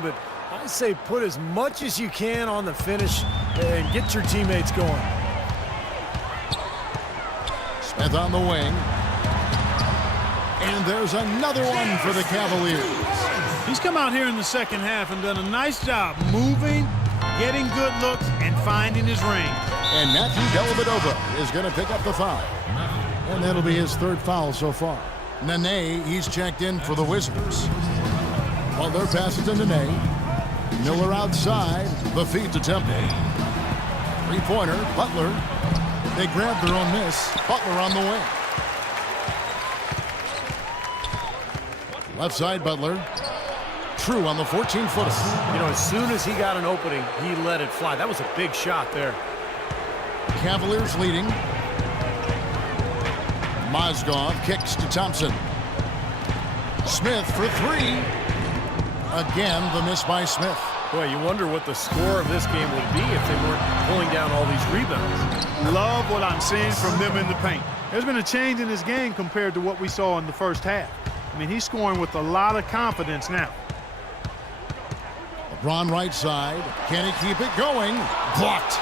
but I say put as much as you can on the finish and get your teammates going. Smith on the wing. And there's another one for the Cavaliers. He's come out here in the second half and done a nice job moving, getting good looks, and finding his range. And Matthew Dellavedova is going to pick up the foul. And that'll be his third foul so far. Nene, he's checked in for the Wizards. Butler passes to Nene. Miller outside. The feed to Temple. Three-pointer. Butler. They grab their own miss. Butler on the wing. Left side, Butler. True on the 14-footer. You know, as soon as he got an opening, he let it fly. That was a big shot there. Cavaliers leading. Mozgov kicks to Thompson. Smith for three. Again, the miss by Smith. Boy, you wonder what the score of this game would be if they weren't pulling down all these rebounds. Love what I'm seeing from them in the paint. There's been a change in his game compared to what we saw in the first half. I mean, he's scoring with a lot of confidence now. LeBron right side. Can he keep it going? Blocked.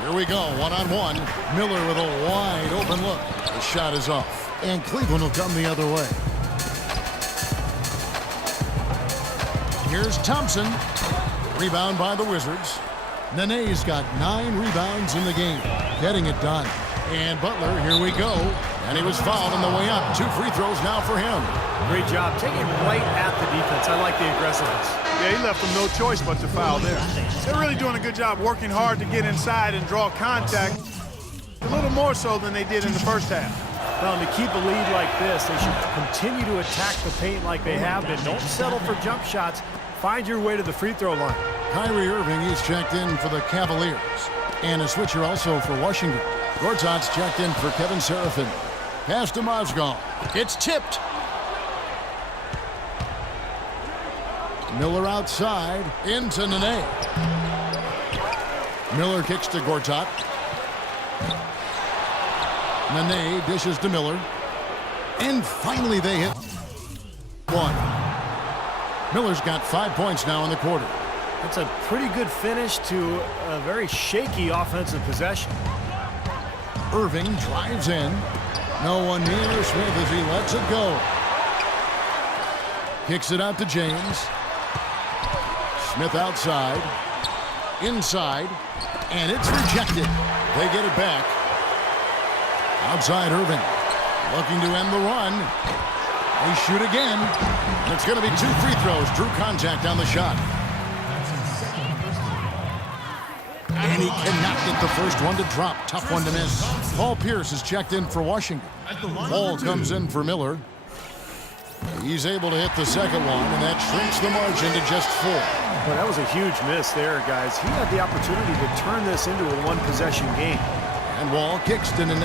Here we go, one-on-one. Miller with a wide open look. The shot is off. And Cleveland will come the other way. Here's Thompson. Rebound by the Wizards. Nene's got 9 rebounds in the game. Getting it done. And Butler, here we go. And he was fouled on the way up. 2 free throws now for him. Great job taking right at the defense. I like the aggressiveness. Yeah, he left them no choice but to foul there. They're really doing a good job working hard to get inside and draw contact. A little more so than they did in the first half. Well, and to keep a lead like this, they should continue to attack the paint like they have been. Don't settle for jump shots. Find your way to the free throw line. Kyrie Irving, he's checked in for the Cavaliers. And a switcher also for Washington. Gortat's checked in for Kevin Serafin. Pass to Mozgov. It's tipped. Miller outside. Into Nene. Miller kicks to Gortat. Nene dishes to Miller. And finally they hit one. Miller's got 5 points now in the quarter. That's a pretty good finish to a very shaky offensive possession. Irving drives in. No one near Smith as he lets it go. Kicks it out to James. Smith outside. Inside. And it's rejected. They get it back. Outside Irving. Looking to end the run. They shoot again. And it's going to be 2 free throws. Drew contact on the shot. And he cannot get the first one to drop. Tough one to miss. Paul Pierce is checked in for Washington. Paul comes in for Miller. He's able to hit the second one, and that shrinks the margin to just 4. Well, that was a huge miss there, guys. He had the opportunity to turn this into a one-possession game. And Wall kicks to Nene.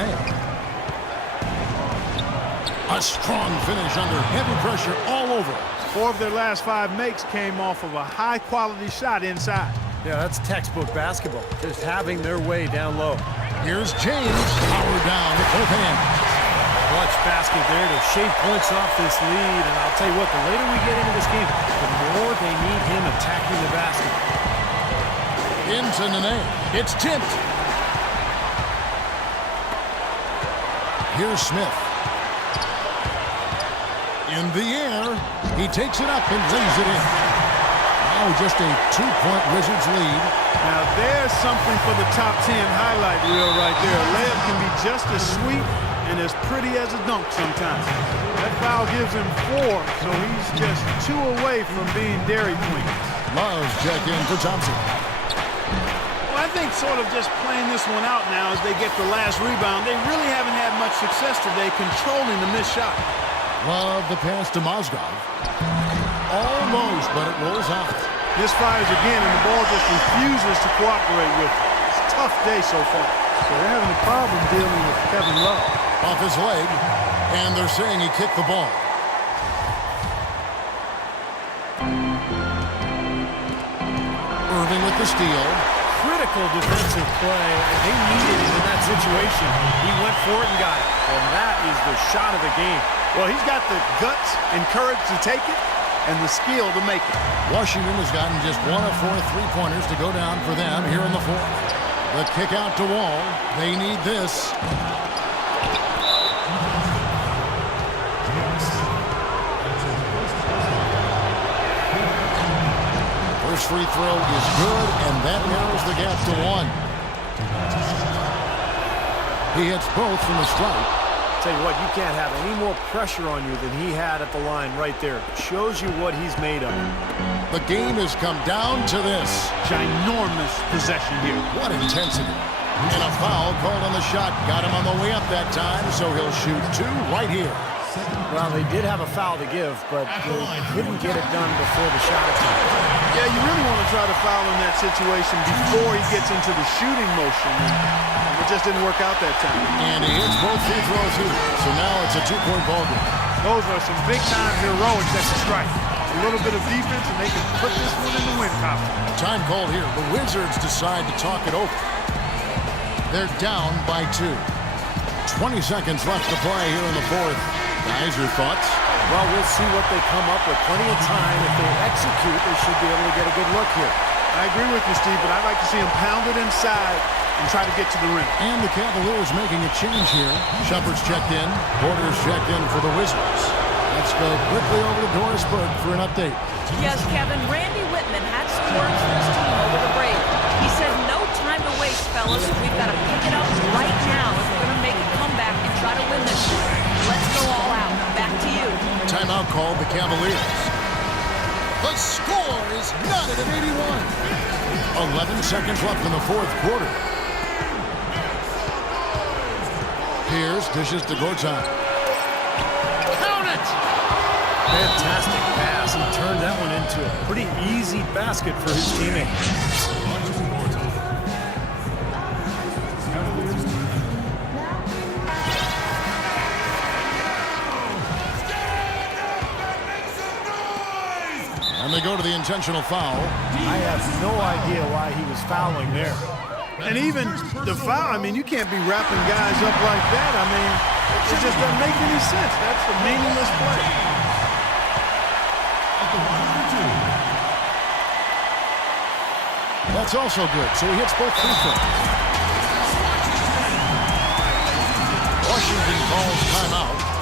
A strong finish under heavy pressure all over. 4 of their last 5 makes came off of a high-quality shot inside. Yeah, that's textbook basketball. Just having their way down low. Here's James. Power down with both hands. Clutch basket there to shave points off this lead. And I'll tell you what, the later we get into this game, the more they need him attacking the basket. Into Nene. It's tipped. Here's Smith. In the air. He takes it up and lays it in. Now just a 2-point Wizards lead. Now there's something for the top 10 highlight reel right there. A layup can be just as sweet and as pretty as a dunk sometimes. That foul gives him 4, so he's just 2 away from being Dairy Queen. Love's check in for Thompson. Well, I think sort of just playing this one out now as they get the last rebound. They really haven't had much success today controlling the missed shot. Love the pass to Mozgov. Almost, but it rolls out. Misfires again, and the ball just refuses to cooperate with it. It's a tough day so far. So they're having a problem dealing with Kevin Love. Off his leg, and they're saying he kicked the ball. Irving with the steal. Critical defensive play. They needed it in that situation. He went for it and got it. And that is the shot of the game. Well, he's got the guts and courage to take it, and the skill to make it. Washington has gotten just 1 of 4 3-pointers to go down for them here in the fourth. The kick out to Wall. They need this. First free throw is good, and that narrows the gap to 1. He hits both from the stripe. Tell you what, you can't have any more pressure on you than he had at the line right there. Shows you what he's made of. The game has come down to this. Ginormous possession here. What intensity. And a foul called on the shot. Got him on the way up that time, so he'll shoot 2 right here. Well, they did have a foul to give, but they couldn't get it done before the shot attempt. Yeah, you really want to try to foul in that situation before he gets into the shooting motion. And it just didn't work out that time. And he hits both free throws here. So now it's a 2-point ball game. Those are some big-time heroics at the strike. A little bit of defense, and they can put this one in the win column. Time called here. The Wizards decide to talk it over. They're down by 2. 20 seconds left to play here in the fourth. Guys, your thoughts? Well, we'll see what they come up with. Plenty of time. If they execute, they should be able to get a good look here. I agree with you, Steve, but I'd like to see him pound it inside and try to get to the rim. And the Cavaliers making a change here. Shumpert's checked in. Porter's checked in for the Wizards. Let's go quickly over to Doris Burke for an update. Yes, Kevin, Randy Whitman had some words for his team over the break. He said, no time to waste, fellas. We've got to pick it up right now if we're going to make a comeback and try to win this one. Let's go all out. Back to you. Timeout called the Cavaliers. The score is knotted at 81. 11 seconds left in the fourth quarter. Pierce dishes to Gortat. Count it! Fantastic pass. He turned that one into a pretty easy basket for his teammate. And they go to the intentional foul. I have no idea why he was fouling there. And even the foul, I mean, you can't be wrapping guys up like that. I mean, it just doesn't make any sense. That's a meaningless play. That's also good, so he hits both free throws. Washington calls timeout.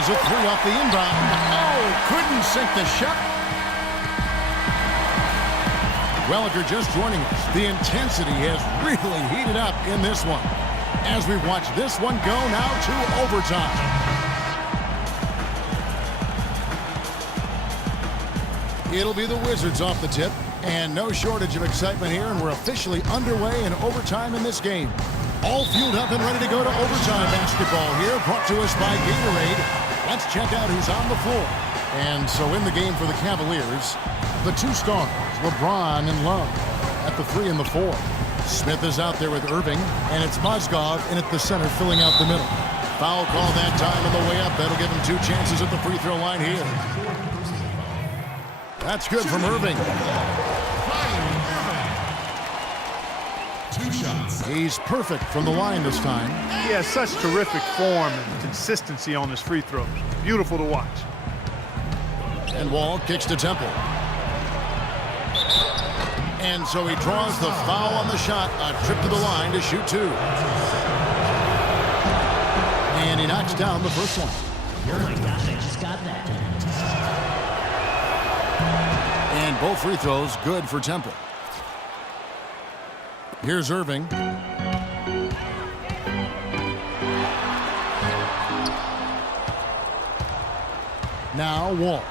A 3 off the inbound. Oh, couldn't sink the shot. Welliker just joining us. The intensity has really heated up in this one. As we watch this one go now to overtime. It'll be the Wizards off the tip. And no shortage of excitement here, and we're officially underway in overtime in this game. All fueled up and ready to go to overtime basketball here, brought to us by Gatorade. Let's check out who's on the floor. And so in the game for the Cavaliers, the 2 stars, LeBron and Love, at the 3 and the 4. Smith is out there with Irving, and it's Mozgov in at the center, filling out the middle. Foul call that time on the way up. That'll give him 2 chances at the free throw line here. That's good from Irving. 2 shots. He's perfect from the line this time. He has such terrific form and consistency on his free throws. Beautiful to watch. And Wall kicks to Temple. And so he draws the foul on the shot. A trip to the line to shoot 2. And he knocks down the first one. Oh my gosh, I just got that. And both free throws good for Temple. Here's Irving. Now Wall.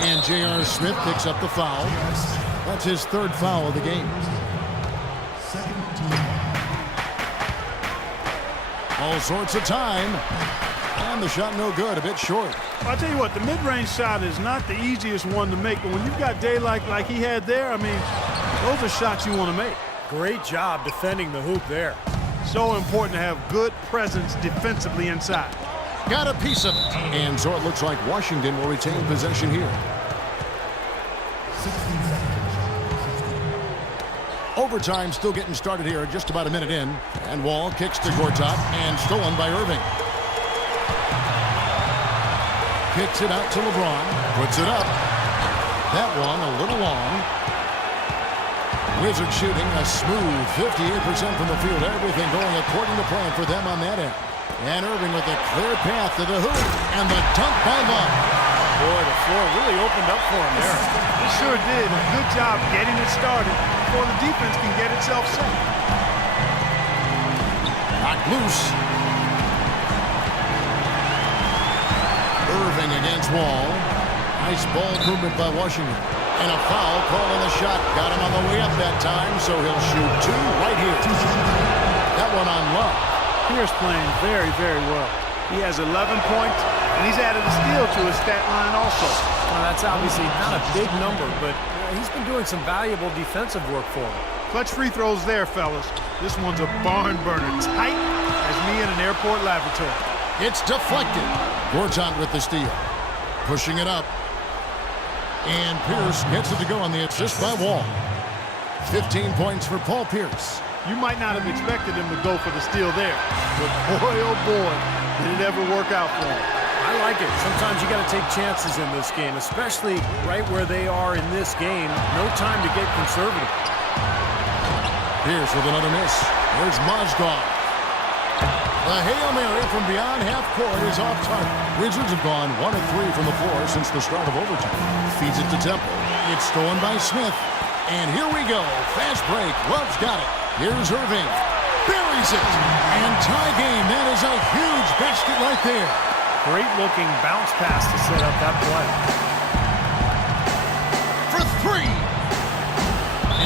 And J.R. Smith picks up the foul. That's his 3rd foul of the game. All sorts of time. And the shot no good, a bit short. I'll tell you what, the mid-range shot is not the easiest one to make, but when you've got daylight like he had there, I mean, those are shots you want to make. Great job defending the hoop there. So important to have good presence defensively inside. Got a piece of it. And so it looks like Washington will retain possession here. Overtime still getting started here, just about a minute in. And Wall kicks to Gortat and stolen by Irving. Kicks it out to LeBron. Puts it up. That one a little long. Wizards shooting a smooth 58% from the field. Everything going according to plan for them on that end. And Irving with a clear path to the hoop. And the dunk by Love. Boy, the floor really opened up for him there. It sure did. A good job getting it started before the defense can get itself set. Knocked loose. Irving against Wall. Nice ball movement by Washington. And a foul call on the shot. Got him on the way up that time, so he'll shoot two right here. That one on Love. Pierce playing very, very well. He has 11 points, and he's added a steal to his stat line also. Well, that's obviously not a big number, but he's been doing some valuable defensive work for him. Clutch free throws there, fellas. This one's a barn burner. Tight as me in an airport laboratory. It's deflected. Gortat with the steal. Pushing it up. And Pierce gets it to go on the assist by Wall. 15 points for Paul Pierce. You might not have expected him to go for the steal there, but boy, oh boy, did it ever work out for him. I like it. Sometimes you got to take chances in this game, especially right where they are in this game. No time to get conservative. Pierce with another miss. There's Mozgov. The Hail Mary from beyond half court is off target. Wizards have gone 1 of 3 from the floor since the start of overtime. Feeds it to Temple. It's stolen by Smith. And here we go. Fast break. Love's got it. Here's Irving. Buries it. And tie game. That is a huge basket right there. Great looking bounce pass to set up that play. For 3.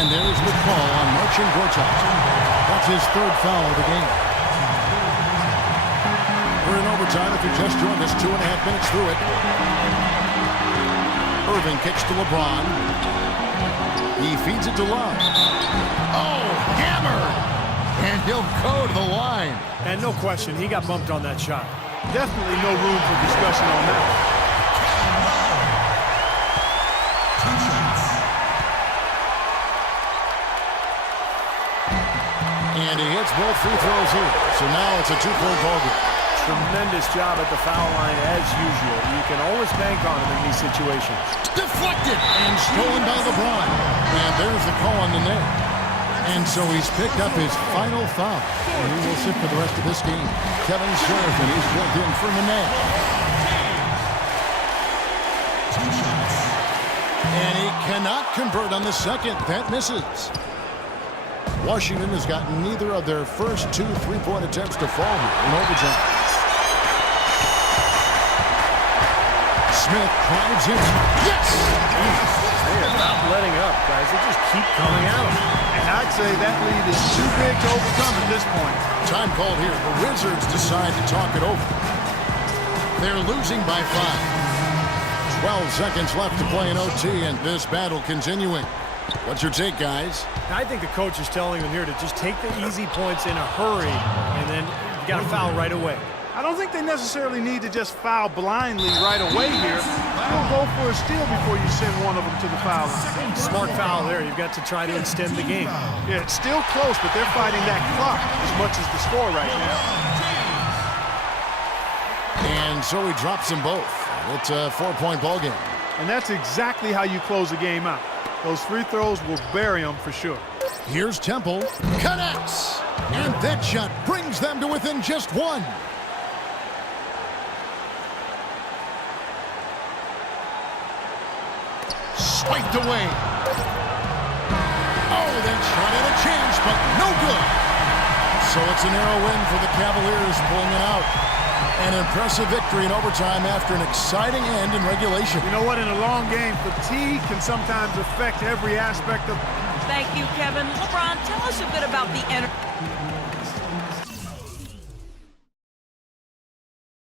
And there's the call on Marcin Gortat. That's his third foul of the game. We're in overtime. If you just joined us, 2.5 minutes through it. Irving kicks to LeBron. He feeds it to Love. Oh, hammer! And he'll go to the line. And no question, he got bumped on that shot. Definitely no room for discussion on that. And he hits both free throws here. So now it's a 2-point ball game. Tremendous job at the foul line as usual. You can always bank on him in these situations. Deflected and stolen by LeBron. And there's the call on the net. And so he's picked up his final foul. And he will sit for the rest of this game. Kevin Sheridan, he's checked in for Nene. And he cannot convert on the second. That misses. Washington has gotten neither of their first 2 3-point attempts to fall here in overtime. Smith drives in. Yes! They are not letting up, guys. They just keep coming out. And I'd say that lead is too big to overcome at this point. Time called here. The Wizards decide to talk it over. They're losing by 5. 12 seconds left to play in OT, and this battle continuing. What's your take, guys? I think the coach is telling them here to just take the easy points in a hurry, and then you got to foul right away. I don't think they necessarily need to just foul blindly right away here. You'll go for a steal before you send one of them to the foul line. Smart foul there. You've got to try to extend the game. Yeah, it's still close, but they're fighting that clock as much as the score right now. And so he drops them both. It's a 4-point ball game. And that's exactly how you close a game out. Those free throws will bury them for sure. Here's Temple. Connects! And that shot brings them to within just 1. Swiped away. Oh, that shot had a chance, but no good. So it's a narrow win for the Cavaliers, pulling it out. An impressive victory in overtime after an exciting end in regulation. You know what? In a long game, fatigue can sometimes affect every aspect of... Thank you, Kevin. LeBron, tell us a bit about the energy